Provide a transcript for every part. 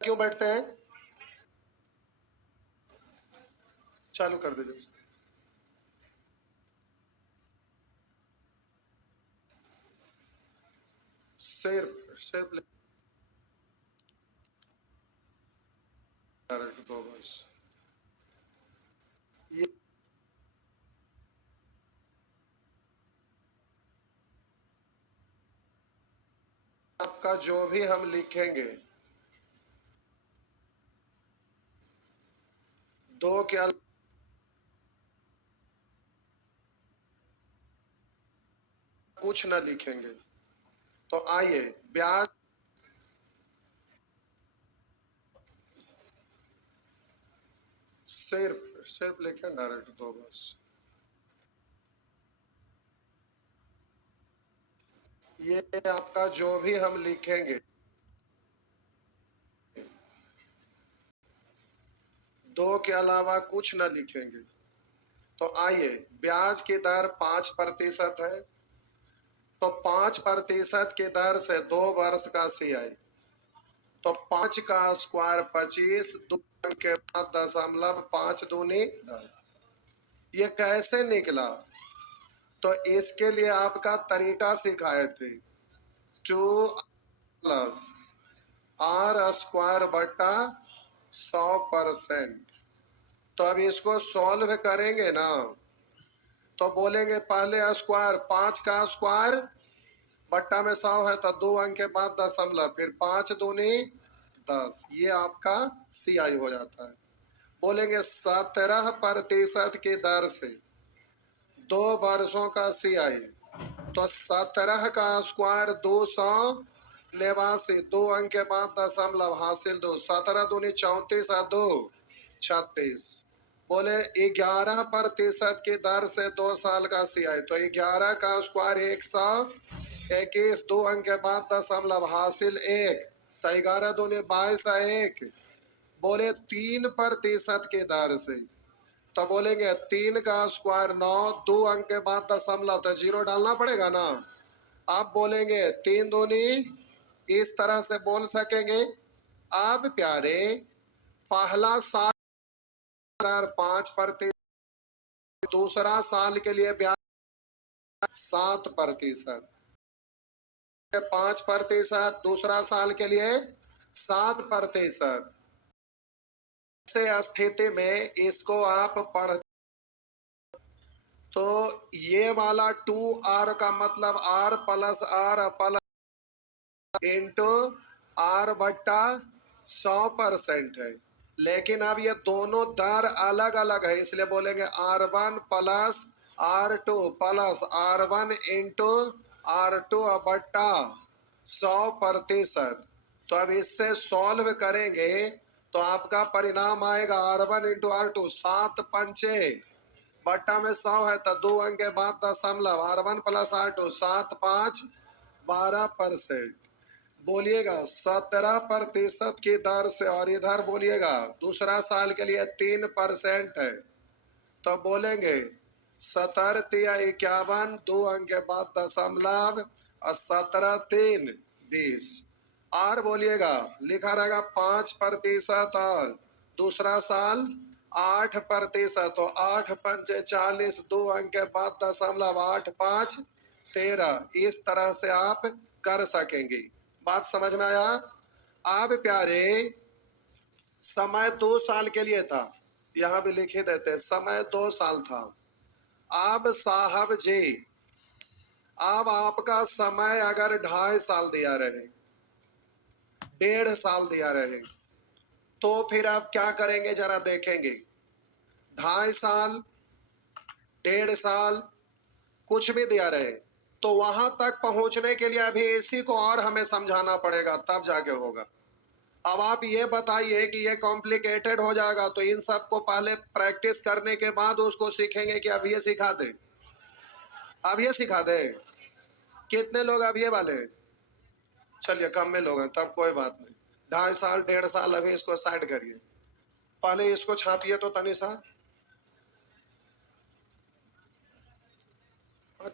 क्यों बैठते हैं? चालू कर दीजिए। सिर्फ सिर्फ तो बस ये आपका जो भी हम लिखेंगे दो के कुछ ना लिखेंगे। तो आइए ब्याज सिर्फ सिर्फ लिखें डायरेक्ट दो बस। ये आपका जो भी हम लिखेंगे दो के अलावा कुछ ना लिखेंगे। तो आइए ब्याज की दर 5% है, तो 5% के दर से 2 वर्ष का CI, तो 5 का स्क्वायर 25, 2 के बाद 5 दूनी 10। ये कैसे निकला? तो इसके लिए आपका तरीका सिखाए थे, 2+R² बटा 100%। तो अब इसको सॉल्व करेंगे ना, तो बोलेंगे पहले स्क्वायर 5 का स्क्वायर बट्टा में 100 है, तो 2 अंक के बाद दशमलव, फिर 5 दूनी 10, ये आपका CI हो जाता है। बोलेंगे 17% की दर से 2 वर्षों का CI, तो 17 का स्क्वायर 289, 2 अंक के बाद दशमलव हासिल 2, 17 दूनी 34 और 2 36। बोले 11% की दर से 2 साल का CI, तो 11 का स्क्वायर 121, 2 अंक के बाद दशमलव हासिल 1, तो 11 दूनी 22 और 1। बोले 3% की दर से, तो बोलेंगे 3 का स्क्वायर 9, 2 अंक के बाद दशमलव, तो 0 डालना पड़ेगा ना। आप बोलेंगे 3 दूनी, इस तरह से बोल सकेंगे। अब प्यारे पहला साल 5%, दूसरा साल के लिए ब्याज 7%, 5%, दूसरा साल के लिए 7%। ऐसे स्थिति में इसको आप पढ़, तो ये वाला 2R का मतलब R plus R plus into R बट्टा 100% है। लेकिन अब ये दोनों दर अलग अलग है, इसलिए बोलेंगे R1 plus R2 plus R1 into R2 बट्टा 100%। तो अब इससे सॉल्व करेंगे तो आपका परिणाम आएगा R1 इंटू R2, 7×5 बट्टा में 100 है, तो 2 अंक के बाद दशमलव, R1 प्लस R2, 7×5 12%। बोलिएगा 17% की दर से, और इधर बोलिएगा दूसरा साल के लिए 3% है, तो बोलेंगे 17×3 = 51, 2 अंक के बाद दशमलव और 17×3 = 20। और बोलिएगा लिखा रहेगा 5% और दूसरा साल 8%, तो 8×5 = 40, 2 अंक के बाद दशमलव, 8×5 = 13। इस तरह से आप कर सकेंगे। बात समझ में आया? आप प्यारे समय 2 साल के लिए था, यहां भी लिखे देते हैं समय 2 साल था। अब साहब जी, अब आपका समय अगर 2.5 साल दिया रहे, 1.5 साल दिया रहे, तो फिर आप क्या करेंगे जरा देखेंगे। 2.5 साल, 1.5 साल, कुछ भी दिया रहे, तो वहां तक पहुंचने के लिए अभी इसी को और हमें समझाना पड़ेगा, तब जाके होगा। अब आप ये बताइए कि ये कॉम्प्लिकेटेड हो जाएगा, तो इन सब को पहले प्रैक्टिस करने के बाद उसको सीखेंगे कि अब ये सिखा दे, अब ये सिखा दे। कितने लोग अब ये वाले? चलिए कम में लोग हैं, तब कोई बात नहीं। 2.5 साल, 1.5 साल, अभी इसको साइड करिए, पहले इसको छापिए तो तनिषा।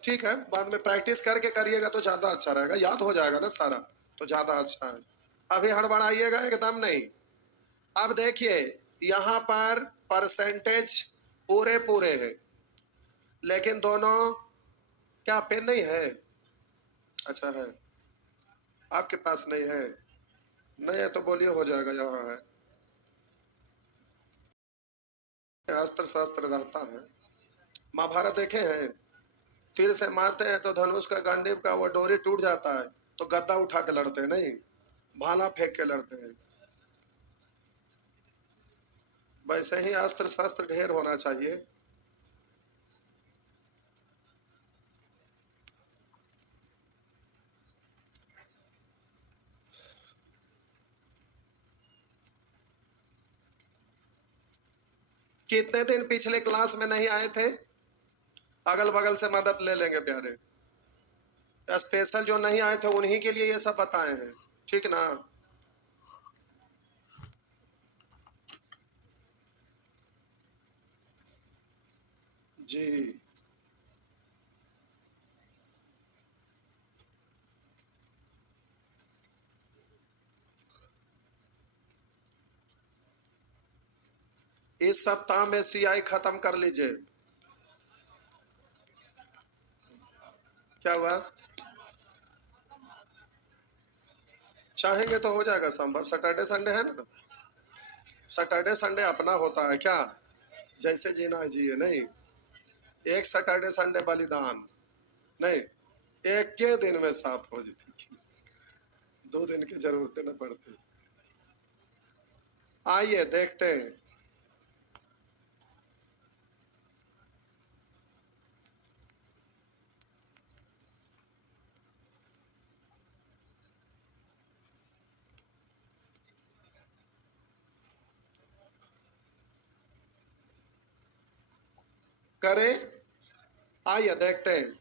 ठीक है, बाद में प्रैक्टिस करके करिएगा तो ज्यादा अच्छा रहेगा, याद हो जाएगा ना सारा, तो ज्यादा अच्छा है। अभी हड़बड़ाइएगा एकदम नहीं। अब देखिए यहां पर परसेंटेज पूरे पूरे है, लेकिन दोनों, क्या पेन नहीं है? अच्छा है, आपके पास नहीं है? नहीं है तो बोलिए, हो जाएगा। यहाँ है, अस्त्र शस्त्र रहता है। महाभारत देखे हैं? तीर से मारते हैं तो धनुष का, गांडीव का वो डोरी टूट जाता है, तो गद्दा उठा के लड़ते हैं, नहीं भाला फेंक के लड़ते हैं। वैसे ही अस्त्र शस्त्र ढेर होना चाहिए। कितने दिन पिछले क्लास में नहीं आए थे? अगल बगल से मदद ले लेंगे प्यारे। स्पेशल जो नहीं आए थे उन्हीं के लिए ये सब बताए हैं, ठीक ना? जी, इस सप्ताह में सीआई खत्म कर लीजिए। क्या हुआ? चाहेंगे तो हो जाएगा संभव। सैटरडे संडे है ना? सैटरडे संडे अपना होता है क्या? जैसे जीना है जिए, नहीं एक सैटरडे संडे बलिदान नहीं, एक के दिन में साफ हो जाती, 2 दिन की जरूरत न पड़ती। आइए देखते हैं। करें, आइए देखते हैं।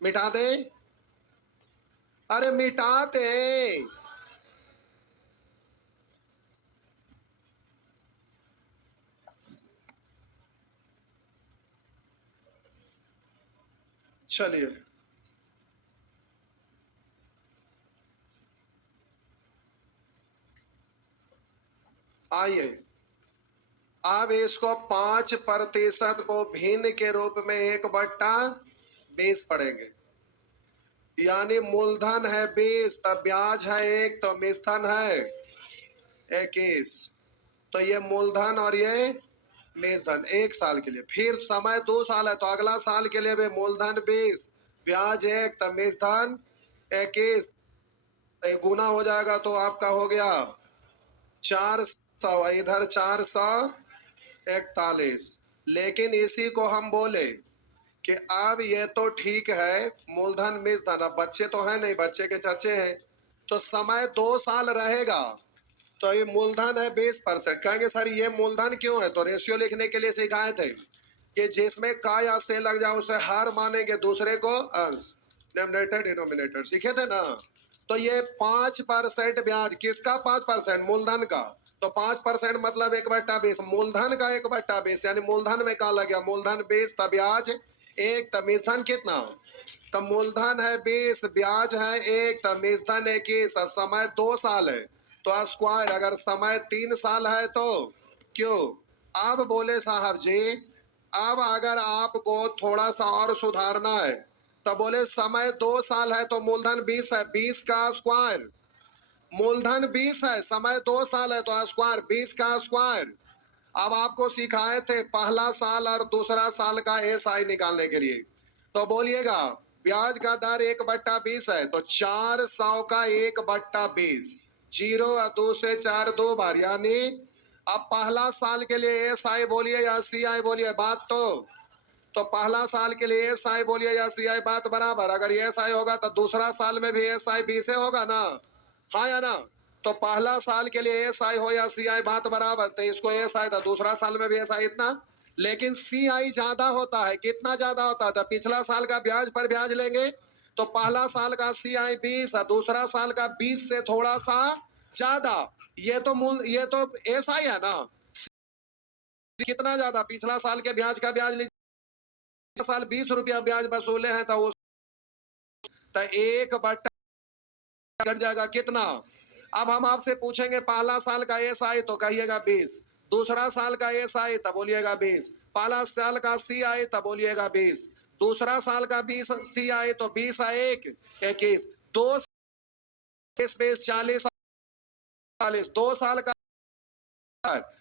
मिटा दे, अरे मिटाते। चलिए, आइए अब इसको 5% को भिन्न के रूप में 1/20 पढ़ेंगे। यानी मूलधन है 20, तब ब्याज है 1, तो मिश्रण है 21। तो ये मूलधन और ये मेजधन 1 साल के लिए। फिर समय 2 साल है, तो अगला साल के लिए भी मूलधन 20, ब्याज 1, तब मेजधन 21, गुना हो जाएगा तो आपका हो गया 400, इधर 441। लेकिन इसी को हम बोले कि अब ये तो ठीक है, मूलधन मेजधन, अब बच्चे तो है नहीं, बच्चे के चचे हैं, तो समय 2 साल रहेगा, तो ये मूलधन है 20%। कहेंगे सर ये मूलधन क्यों है? तो रेशियो लिखने के लिए सिखाए थे कि जिसमें का या से लग जाए उसे हर मानेंगे, दूसरे को अंश, डिनोमिनेटर डिनोमिनेटर, सीखे थे ना? तो ये 5% ब्याज, किसका 5%? मूलधन का। तो 5% मतलब 1/20, मूलधन का 1/20, यानी मूलधन में का लग गया, मूलधन 20, तब ब्याज 1, तब मेजधन कितना? तब मूलधन है 20, ब्याज है 1, तब मेजधन 21, समय 2 साल है, तो स्क्वायर। अगर समय 3 साल है तो क्यों? अब बोले साहब जी, अब अगर आपको थोड़ा सा और सुधारना है तो बोले समय 2 साल है तो मूलधन 20 है, 20 का स्क्वायर। मूलधन 20 है, समय 2 साल है तो स्क्वायर 20 का स्क्वायर। अब आपको सिखाए थे पहला साल और दूसरा साल का एसआई निकालने के लिए, तो बोलिएगा ब्याज का दर 1/20 है, तो 400 का 1/20, 0 और 2 से 4 2 बार, यानी अब पहला साल के लिए एसआई बोलिए या सीआई बोलिए, बात तो पहला साल के लिए एसआई बोलिए या सीआई, बात बराबर। अगर एसआई होगा तो दूसरा साल में भी एसआई 20 होगा ना, हाँ या ना? तो पहला साल के लिए एसआई हो या सीआई, बात बराबर। तो इसको एसआई था, दूसरा साल में भी एसआई इतना, लेकिन सीआई ज्यादा होता है। कितना ज्यादा होता है? तो पिछला साल का ब्याज पर ब्याज लेंगे, तो पहला साल का सीआई 20 और दूसरा साल का 20 से थोड़ा सा ज्यादा। ये तो मूल, ये तो एसआई है ना। कितना ज्यादा? पिछला साल के ब्याज का ब्याज लीजिए, साल 20 रुपया ब्याज वसूले हैं, तो 1/, कट जाएगा कितना? अब हम आपसे पूछेंगे पहला साल का एस आई तो कहिएगा 20, दूसरा साल का एस आई तब बोलिएगा 20, पहला साल का सी आई तब बोलिएगा 20, दूसरा साल का 20 सी आई तो 20 1 21, दो स्पेस 40 40, 2 साल का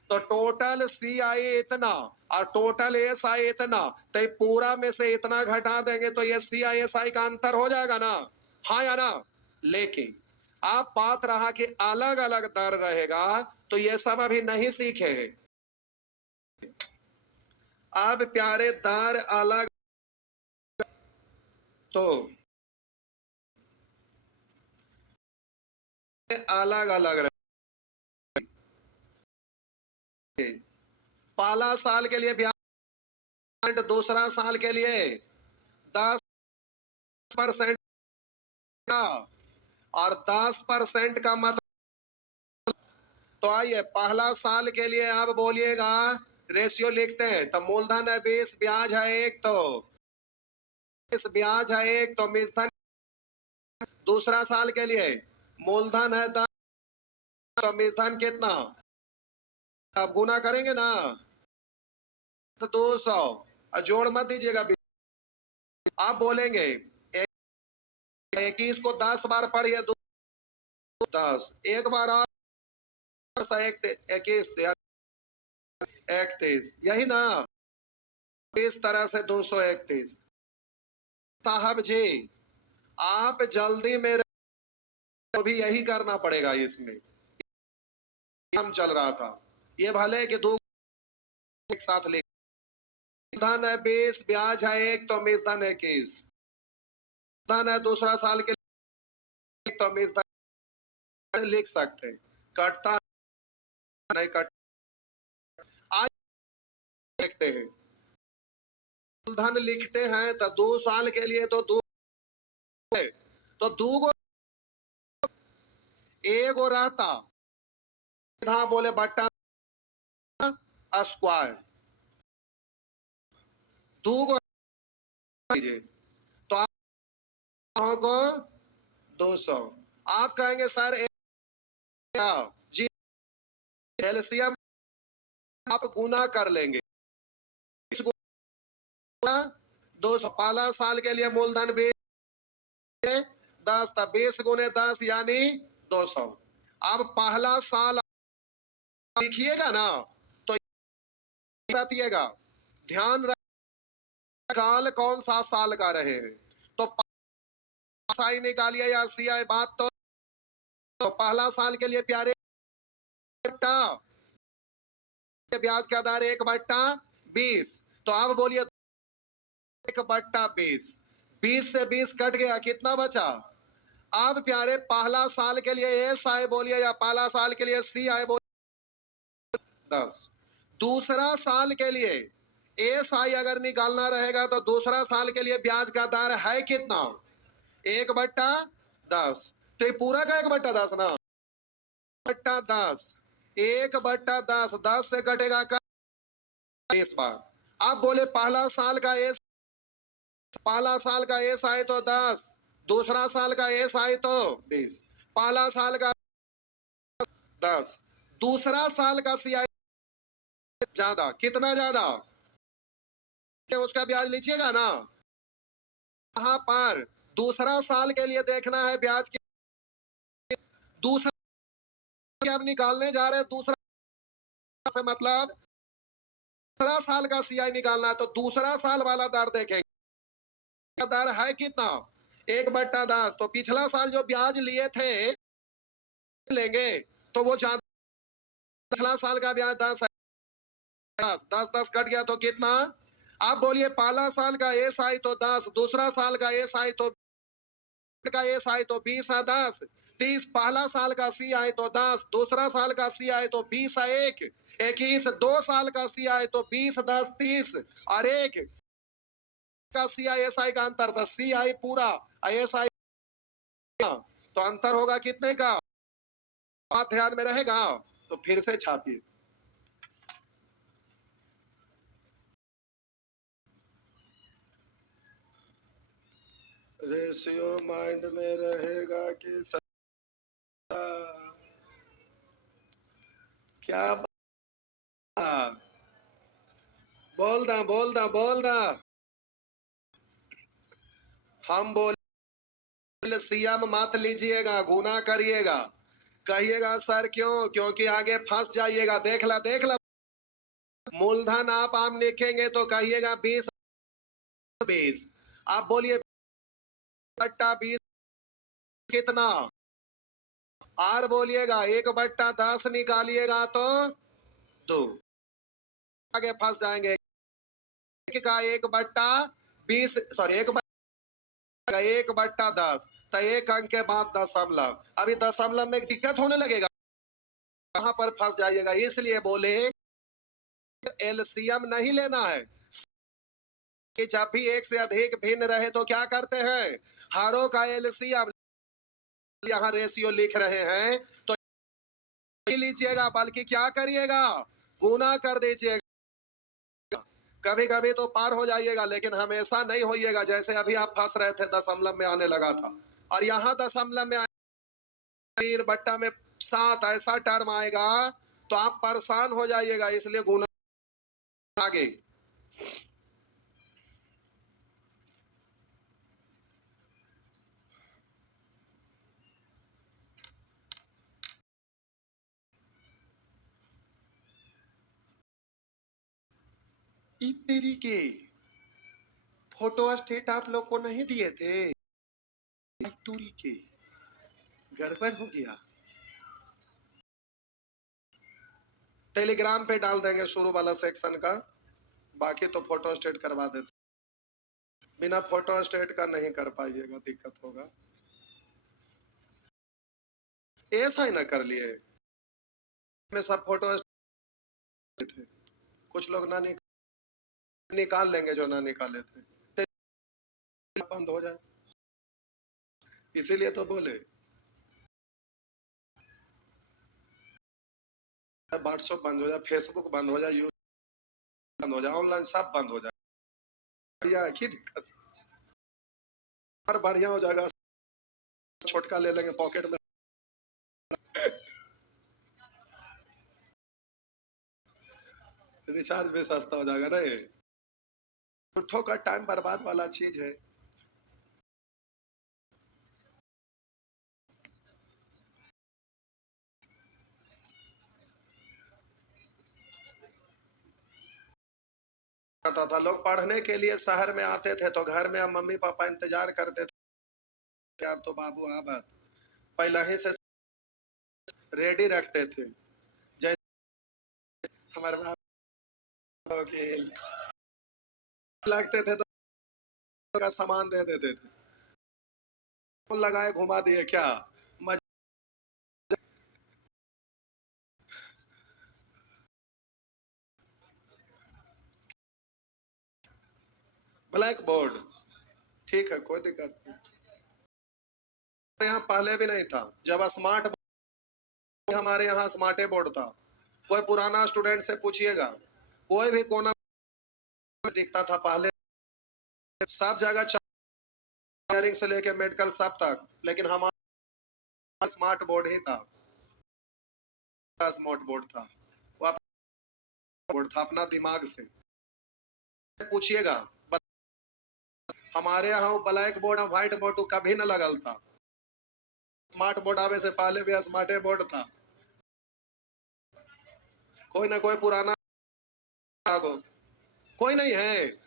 तो टोटल सी आई इतना और टोटल एस आई इतना, तो पूरा में से इतना घटा देंगे तो ये सी आई एस आई का अंतर हो जाएगा ना, हाँ या ना। लेकिन आप बात रहा कि अलग अलग दर रहेगा, तो ये सब अभी नहीं सीखे हैं। अब प्यारे दर अलग तो अलग अलग रहे। पहला साल के लिए ब्याज, दूसरा साल के लिए 10% का, और 10% का मतलब, तो आइए पहला साल के लिए आप बोलिएगा, रेशियो लिखते हैं तो मूलधन है 20, ब्याज है 1, तो इस ब्याज है 1 तो मूलधन, दूसरा साल के लिए मूलधन है 10 तो मूलधन कितना, आप गुना करेंगे ना 200, जोड़ मत दीजिएगा, आप बोलेंगे 21 को 10 बार पढ़िए, 10 एक बार और 21 31, यही ना, इस तरह से 231। साहब जी आप जल्दी मेरे को भी यही करना पड़ेगा, इसमें हम चल रहा था, ये भले कि दो एक साथ ले, धन है 20, ब्याज है 1 तो मूलधन 21, धन है दूसरा साल के लिए तो मूलधन लिख सकते हैं, कटता नहीं कट, आज लिखते हैं मूलधन लिखते हैं तो 2 साल के लिए तो 2, तो 2 गो एगो रहता, इधर बोले बट्टा स्क्वायर, 2 गो तो आप को 200, आप कहेंगे सर जी एलसीएम आप गुना कर लेंगे, 200, पहला साल के लिए मूलधन 10 था, 20 गुने 10 यानी 200। अब पहला साल लिखिएगा ना तो रखिएगा, ध्यान रख काल कौन सा साल का रहे, तो साई निकालिए या सी आई बात, तो पहला साल के लिए प्यारे ब्याज का दर 1/20, तो आप बोलिए 1/20, 20 से 20 कट गया, कितना बचा। अब प्यारे पहला साल के लिए एस आई बोलिए या पहला साल के लिए सी आई बोलिए 10, दूसरा साल के लिए एस आई अगर निकालना रहेगा तो दूसरा साल के लिए ब्याज का दर है कितना, 1/10, तो ये पूरा का 1/10 ना, 1/10, 1/10, 10 से कटेगा का इस बार। आप बोले पहला साल का एस, पहला साल का एस आई तो 10, दूसरा साल का एस आई तो 20, पहला साल का 10, दूसरा साल का सी आई ज्यादा, कितना ज्यादा, उसका ब्याज लीजिएगा ना, यहाँ पर दूसरा साल के लिए देखना है ब्याज की, दूसरा अब निकालने जा रहे हैं, दूसरा से मतलब दूसरा साल का सी आई निकालना है, तो दूसरा साल वाला दर देखेंगे, दर है कितना 1/10, तो पिछला साल जो ब्याज लिए थे लेंगे तो वो ज्यादा, पिछला साल का ब्याज 10 है, 10 कट गया तो कितना, आप बोलिए पहला साल का एस आई तो 10, दूसरा साल का एस आई तो 20 है, 10 30, पहला साल का सी आई तो 10, दूसरा साल का सी आई तो 20 है 1 21, 2 साल का सी आई तो 20 10 30, और 1 का सी आई एस आई का अंतर था, सी आई पूरा एस आई, तो अंतर होगा कितने का, बात ध्यान में रहेगा, तो फिर से छापिए, रेशियो माइंड में रहेगा कि क्या बोल दा। हम बोले सीएम मत लीजिएगा, गुना करिएगा। कहिएगा सर क्यों? क्योंकि आगे फंस जाइएगा। देख ला मूलधन आप आम लिखेंगे तो कहिएगा 20 आप बोलिए बट्टा 20 कितना? आर बोलिएगा 1/10 निकालिएगा तो 2। आगे फंस जाएंगे। का 1/20 सॉरी 1/10 तो 1 अंक के बाद दशमलव। अभी दशमलव में दिक्कत होने लगेगा, कहां पर फंस जाइएगा। इसलिए बोले एलसीएम नहीं लेना है कि जब भी एक से अधिक भिन्न रहे तो क्या करते हैं, हारों का एलसीएम। यहाँ रेशियो लिख रहे हैं तो नहीं लीजिएगा, बल्कि क्या करिएगा, गुना कर दीजिएगा। कभी कभी तो पार हो जाइएगा, लेकिन हमेशा नहीं होइएगा। जैसे अभी आप फंस रहे थे, दशमलव में आने लगा था, और यहाँ दशमलव में 3/7 ऐसा टर्म आएगा तो आप परेशान हो जाइएगा। इसलिए गुना आगे। तेरी के फोटो स्टेट आप लोग को नहीं दिए थे? तुरी के गड़बड़ हो गया। टेलीग्राम पे डाल देंगे शुरू वाला सेक्शन का, बाकी तो फोटो स्टेट करवा देते। बिना फोटो स्टेट का नहीं कर पाइएगा, दिक्कत होगा। ऐसा ही ना कर लिए में सब फोटो थे, कुछ लोग ना निकाल लेंगे जो ना निकाले थे, बंद हो जाए। इसीलिए तो बोले व्हाट्सएप बंद हो जाए, फेसबुक बंद हो जाए, यूट्यूब बंद हो जाए, ऑनलाइन सब बंद हो जाए। बढ़िया की दिक्कत, और बढ़िया हो जाएगा। छोटका ले लेंगे पॉकेट में, रिचार्ज भी सस्ता हो जाएगा। नहीं, उठो का टाइम बर्बाद वाला चीज है। आता था लोग पढ़ने के लिए शहर में आते थे तो घर में अब मम्मी पापा इंतजार करते थे। अब तो बाबू आबत पहले ही से रेडी रखते थे। जैसे हमारे बाप के लगते थे तो का सामान दे देते थे, फोन लगाए घुमा दिए क्या ब्लैक बोर्ड। ठीक है, कोई दिक्कत नहीं। यहाँ पहले भी नहीं था, जब स्मार्ट, हमारे यहाँ स्मार्ट बोर्ड था। कोई पुराना स्टूडेंट से पूछिएगा, कोई भी कोना में दिखता था पहले। सब जगह इंजीनियरिंग से लेके मेडिकल सब तक, लेकिन हमारा स्मार्ट बोर्ड ही था। स्मार्ट बोर्ड था, वो बोर्ड था अपना दिमाग से पूछिएगा। हमारे यहाँ ब्लैक बोर्ड और व्हाइट बोर्ड तो कभी न लगल था। स्मार्ट बोर्ड आवे से पहले भी स्मार्ट बोर्ड था। कोई ना कोई पुराना कोई नहीं है।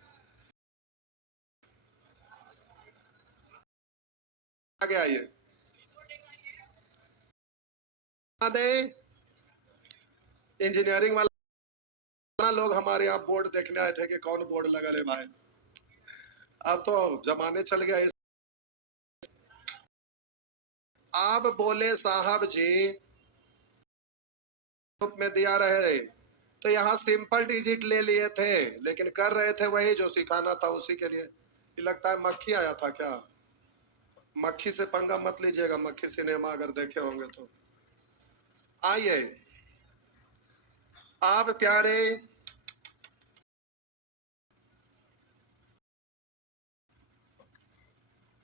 आगे आइए दे। इंजीनियरिंग वाला लोग हमारे यहाँ बोर्ड देखने आए थे कि कौन बोर्ड लगा ले भाई। अब तो जमाने चल गया। आप बोले साहब जी में दिया रहे तो यहाँ सिंपल डिजिट ले लिए थे, लेकिन कर रहे थे वही जो सिखाना था उसी के लिए। ये लगता है मक्खी आया था क्या? मक्खी से पंगा मत लीजिएगा, मक्खी सिनेमा अगर देखे होंगे तो। आइए आप प्यारे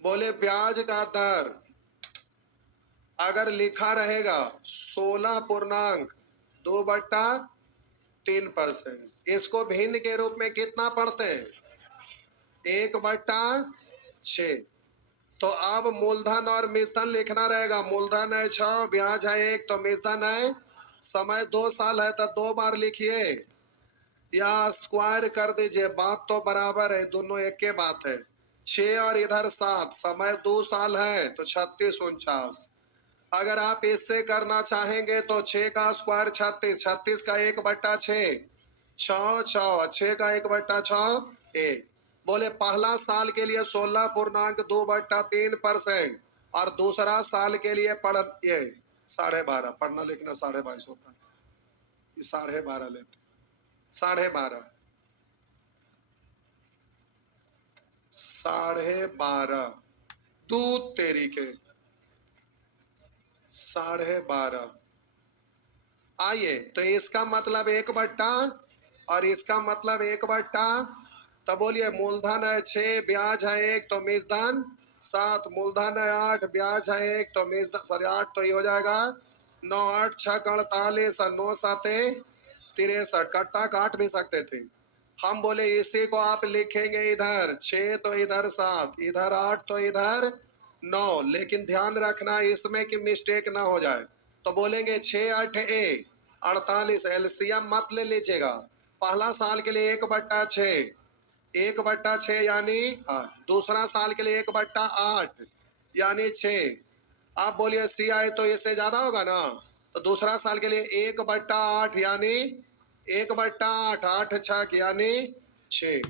बोले ब्याज का दर अगर लिखा रहेगा 16 पूर्णांक 2/3%। इसको भिन्न के रूप में कितना पढ़ते हैं? 1/6। तो अब मूलधन और मिश्धन लिखना रहेगा। मूलधन है 6, ब्याज है 1, तो मिश्धन है, समय 2 साल है तो 2 बार लिखिए या स्क्वायर कर दीजिए, बात तो बराबर है, दोनों एक के बात है। 6 और इधर 7, समय 2 साल है तो 36 49। अगर आप इससे करना चाहेंगे तो 6 का स्क्वायर 36, 36 का 1/6, 6 का 1/6 1। बोले पहला साल के लिए 16.2/3% और दूसरा साल के लिए पढ़ ये 12.5, पढ़ना लिखना 22.5 होता है, ये 12.5 लेते, 12.5, 12.5, दूध तेरी के 12.5। आइए तो इसका मतलब 1/, और इसका मतलब 1/। तब बोलिए मूलधन है 6, ब्याज है 1, तो मिश्धन 7, मूलधन है 8, ब्याज है 1, तो मिश्धन 8, तो ये हो जाएगा 9 8 6 48 और 9 7 63। कटता काट भी सकते थे हम। बोले इसी को आप लिखेंगे इधर 6 तो इधर 7, इधर 8 तो इधर 9, लेकिन ध्यान रखना इसमें कि मिस्टेक ना हो जाए। तो बोलेंगे 6 8 48, एलसीएम मत ले लीजिएगा। पहला साल के लिए 1/6, 1/6 यानी 8, दूसरा साल के लिए 1/8 यानी 6। आप बोलिए सी आए तो इससे ज्यादा होगा ना, तो दूसरा साल के लिए 1/8 यानी 1/8, 8 6 यानी 6।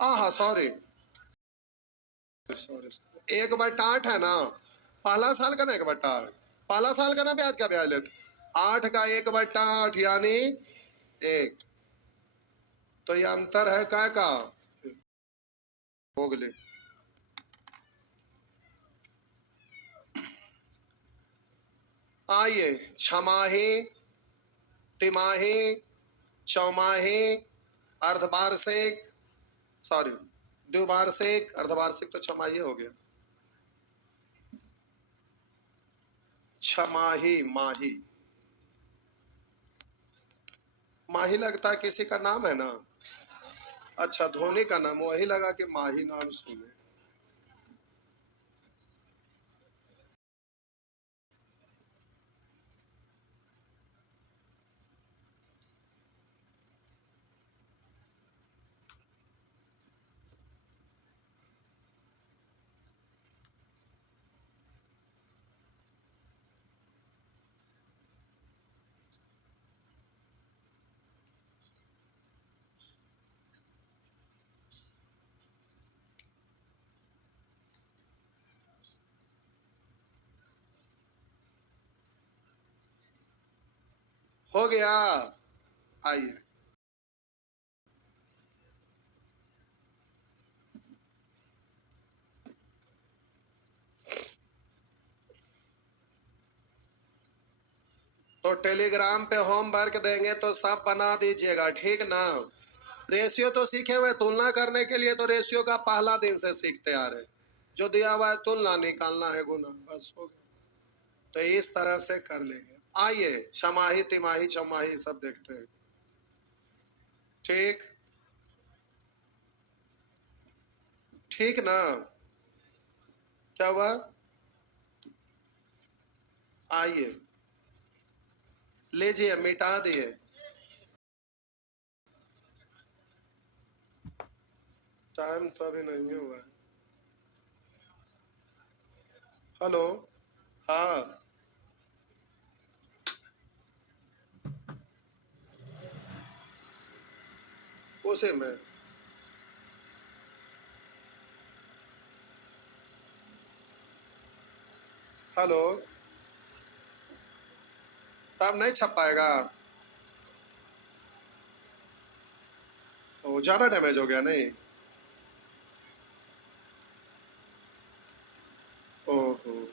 हाँ सॉरी सॉरी, 1/8 है ना, पहला साल का ना 1/8, पहला साल का ना ब्याज का ब्याज लेते, 8 का 1/8 यानी 1। तो ये अंतर है क्या का होगले। आइए छमाही, तिमाही, चौमाही, अर्धवार्षिक, सॉरी द्विवार्षिक, अर्धवार्षिक तो छमाही हो गया, छमाही, माही, माही लगता है किसी का नाम है ना। अच्छा धोनी का नाम, वही लगा कि माही नाम सुने। हो गया। आइए तो टेलीग्राम पे होमवर्क देंगे तो सब बना दीजिएगा, ठीक ना। रेशियो तो सीखे हुए, तुलना करने के लिए तो रेशियो का पहला दिन से सीखते आ रहे, जो दिया हुआ है तुलना निकालना है गुना, बस हो गया। तो इस तरह से कर लेंगे। आइए छमाही, तिमाही, चौमाही सब देखते हैं, ठीक ठीक ना। क्या हुआ? आइए लीजिए मिटा दिए। टाइम तो अभी नहीं हुआ है। हेलो, हाँ उसे में, हेलो, तब नहीं छप पाएगा। तो ज्यादा डैमेज हो गया नहीं। ओहो,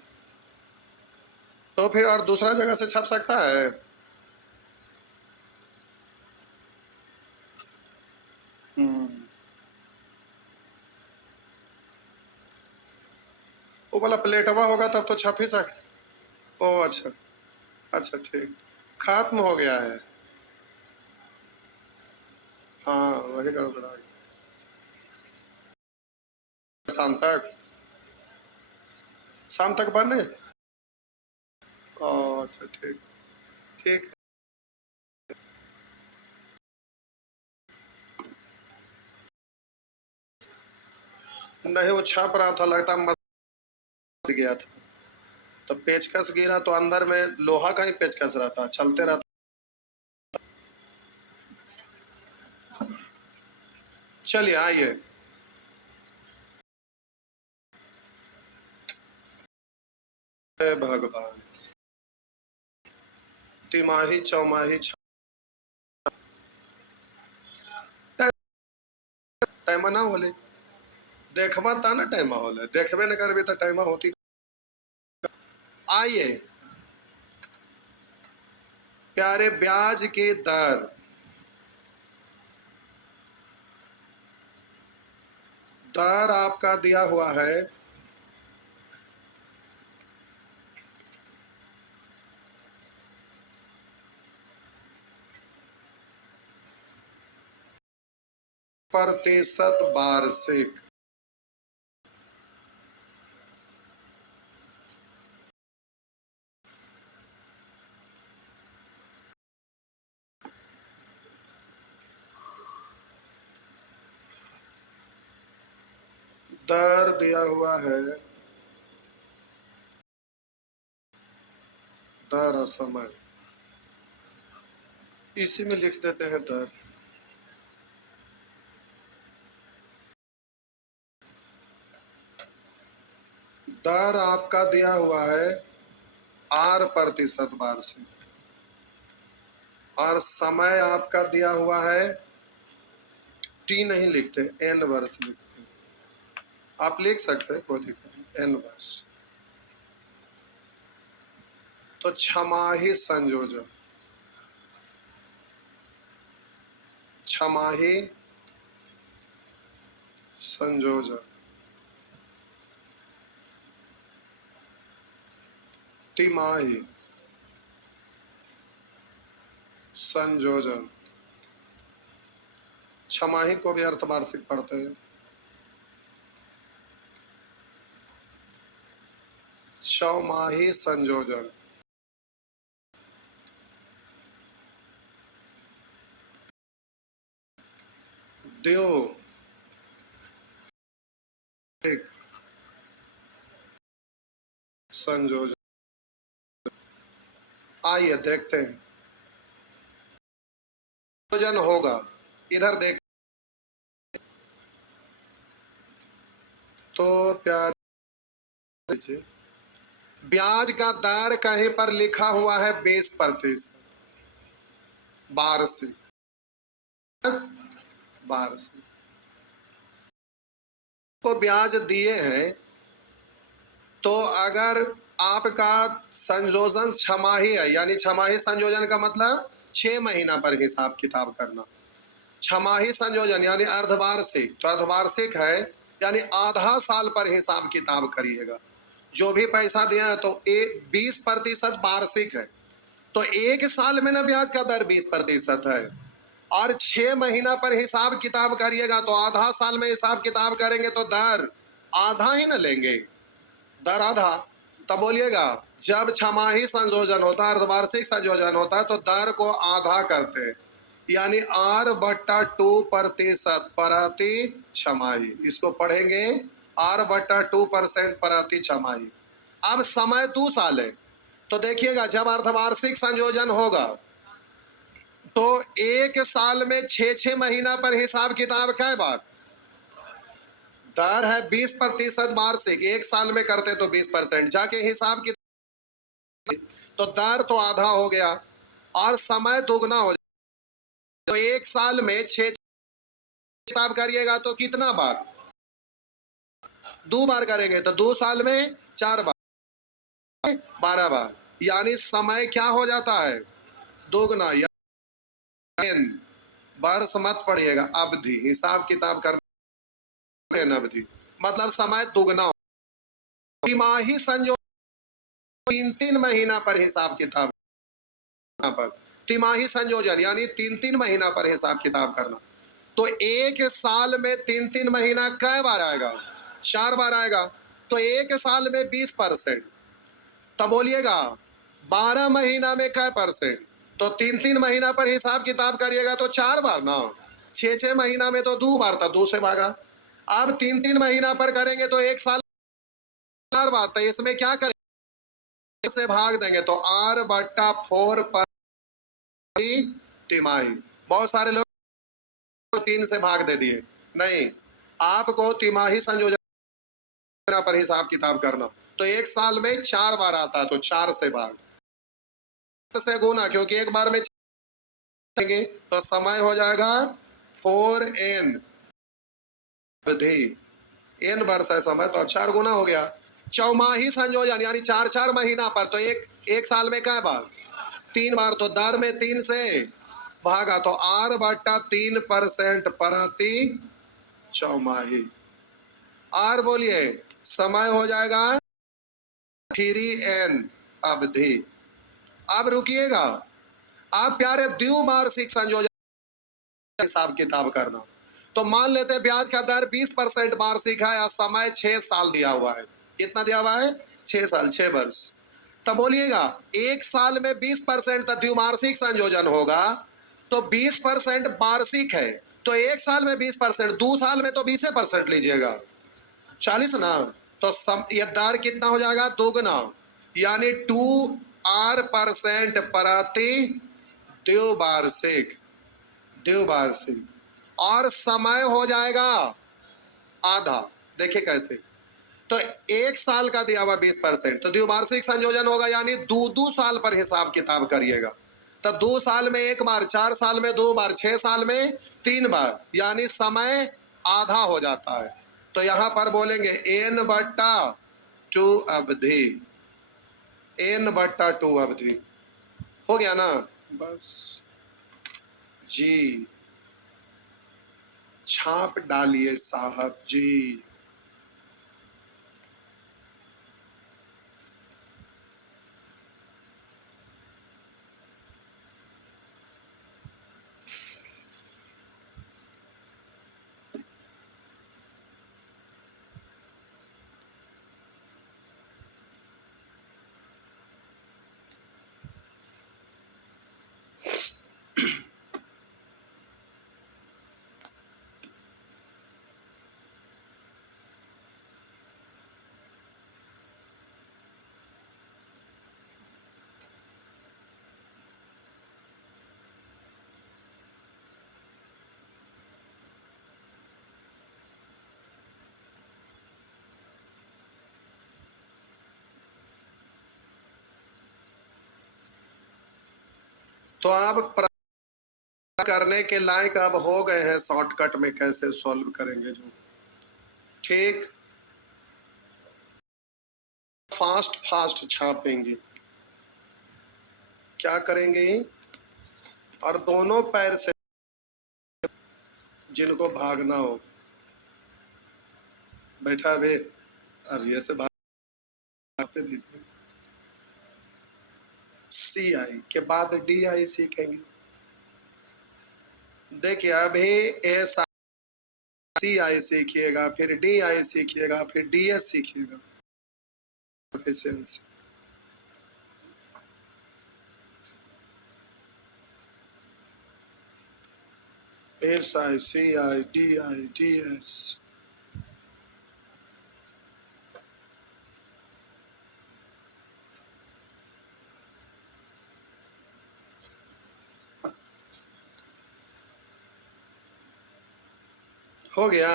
तो फिर और दूसरा जगह से छप सकता है। हम्म, वो वाला प्लेटवा होगा तब तो छप ही सक। ओ अच्छा, अच्छा ठीक, खत्म हो गया है। हाँ वही गड़बड़ा गया। शाम तक, शाम तक बने। ओ अच्छा ठीक, ठीक। नहीं वो छप रहा था, लगता मस गया था, तो पेचकस गिरा तो अंदर में लोहा का ही पेचकस रहता, चलते रहता। चलिए आइए। हे भगवान, तिमाही चौमाही टाइम ना होले, देखबा ता ना टाइम होले, देखबे न करबे तो टाइम होती। आइए प्यारे, ब्याज की दर, दर आपका दिया हुआ है प्रतिशत वार्षिक। दर दिया हुआ है, दर समय, इसी में लिख देते हैं दर। दर आपका दिया हुआ है 8% वार्षिक, और समय आपका दिया हुआ है, टी नहीं लिखते, एन वर्ष लिखते हैं। आप लिख सकते हैं, कोई दिक्कत नहीं, एन वर्ष। तो छमाही संयोजन, छमाही संयोजन, तिमाही संयोजन, छमाही को भी अर्धवार्षिक पढ़ते हैं। चौमाही संयोजन, द्यो संयोजन। आइए देखते हैं, संयोजन होगा, इधर देख। तो प्यार, ब्याज का दर कहीं पर लिखा हुआ है 20%, वार्षिक, वार्षिक को ब्याज दिए हैं, तो अगर आपका संयोजन छमाही है, यानी छमाही संयोजन का मतलब 6 महीना पर हिसाब किताब करना। छमाही संयोजन यानी अर्धवार्षिक, तो अर्धवार्षिक है यानी आधा साल पर हिसाब किताब करिएगा। जो भी पैसा दिया है तो 20% वार्षिक है, तो 1 साल में ना ब्याज का दर 20% है, और 6 महीना पर हिसाब किताब करिएगा तो आधा साल में हिसाब किताब करेंगे तो दर आधा ही ना लेंगे, दर आधा। तब बोलिएगा, जब छमाही संयोजन होता है, अर्धवार्षिक संयोजन होता है, तो दर को आधा करते हैं, यानी R/2% प्रति छमाही। इसको पढ़ेंगे R/2% प्रति छमाही। अब समय 2 साल है, तो देखिएगा जब अर्धवार्षिक संयोजन होगा तो 1 साल में 6 महीना पर हिसाब किताब कै बार, दर है 20% वार्षिक, 1 साल में करते तो 20%, जाके हिसाब की तो दर तो आधा हो गया और समय दोगुना हो जाए। तो 1 साल में 6 किताब करिएगा तो कितना बार, 2 बार करेंगे तो 2 साल में 4 बार, 12 बार, यानी समय क्या हो जाता है, दोगुना। वर्ष मत पढ़िएगा, अवधि, हिसाब किताब करने अवधि, मतलब समय दोगुना। तिमाही संयोजन 3-3 महीना पर हिसाब किताब पर, तिमाही संयोजन यानी 3-3 महीना पर हिसाब किताब करना। तो एक साल में 3-3 महीना कै बार आएगा? 4 बार आएगा। तो एक साल में 20%, तब बोलिएगा 12 महीना में कै परसेंट? तो 3-3 महीना पर हिसाब किताब करिएगा तो 4 बार ना, 6-6 महीना में तो 2 बार, तब 2 से भागा। अब 3-3 महीना पर करेंगे तो एक साल 4 बार, तो इसमें क्या करेंगे? से भाग देंगे तो R/4 पर तिमाही। बहुत सारे लोग 3 से भाग दे दिए। नहीं, आपको तिमाही संयोजन पर हिसाब किताब करना। तो एक साल में 4 बार आता है तो 4 से भाग से गुना, क्योंकि एक बार में तो समय हो जाएगा 4n अवधि, n वर्ष है समय, तो 4 गुना हो गया। चौमाही संयोजन यानी 4-4 महीना पर, तो एक साल में कै बार? 3 बार, तो दर में 3 से भागा तो R/3% प्रति चौमाही। R बोलिए, समय हो जाएगा 3n अवधि। अब रुकिएगा, आप प्यारे द्विवार्षिक संयोजन हिसाब किताब करना। तो मान लेते हैं ब्याज का दर 20% वार्षिक है और समय 6 साल दिया हुआ है। कितना दिया हुआ है? 6 साल, 6 वर्ष। तब बोलिएगा एक साल में 20% द्विवार्षिक संयोजन होगा, तो 20% वार्षिक है, तो एक साल में 20%, 2 साल में तो 20% लीजिएगा, 40 ना। तो ये दर कितना हो जाएगा? दोगुना, यानी 2R% प्रति द्विवार्षिक, द्विवार्षिक। और समय हो जाएगा आधा। देखिए कैसे, तो एक साल का दिया हुआ 20%, तो द्विवार्षिक संयोजन होगा, यानी 2-2 साल पर हिसाब किताब करिएगा। तो 2 साल में 1 बार, 4 साल में 2 बार, 6 साल में 3 बार, यानी समय आधा हो जाता है। तो यहां पर बोलेंगे n/2 अवधि, n/2 अवधि। हो गया ना? बस जी, छाप डालिए साहब जी। तो आप करने के लायक अब हो गए हैं, शॉर्टकट में कैसे सॉल्व करेंगे जो। ठीक, फास्ट फास्ट छापेंगे। क्या करेंगे? और दोनों पैर से, जिनको भागना हो बैठा बे, अब ये से भाग पे दीजिए। CI के बाद DI सीखेंगे। देखिए अभी CI सीखिएगा, फिर DI सीखिएगा, फिर DS सीखिएगा। Efficiency, SI CI DI DS। हो गया?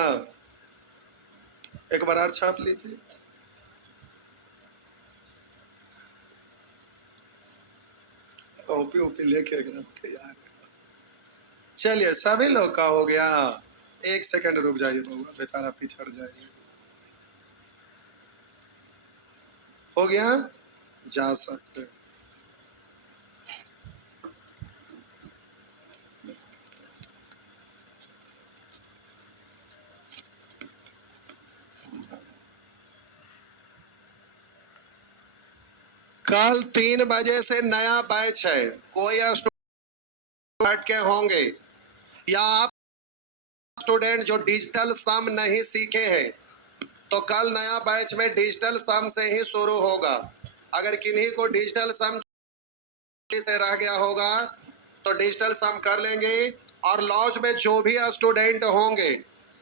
एक बार और छाप लीजिए। कॉपी वॉपी लेके एकदम तैयार है। चलिए सभी लोग का हो गया। 1 सेकंड रुक जाइए बउआ, बेचारा पिछड़ जाएगा। हो गया? जा सकते हैं। कल 3 बजे से नया बैच है, कोई स्टूडेंट हटके होंगे या आप स्टूडेंट जो डिजिटल सम नहीं सीखे हैं, तो कल नया बैच में डिजिटल सम से ही शुरू होगा। अगर किन्हीं को डिजिटल सम से रह गया होगा तो डिजिटल सम कर लेंगे, और लॉज में जो भी स्टूडेंट होंगे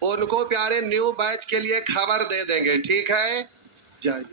उनको प्यारे न्यू बैच के लिए खबर दे देंगे। ठीक है, जय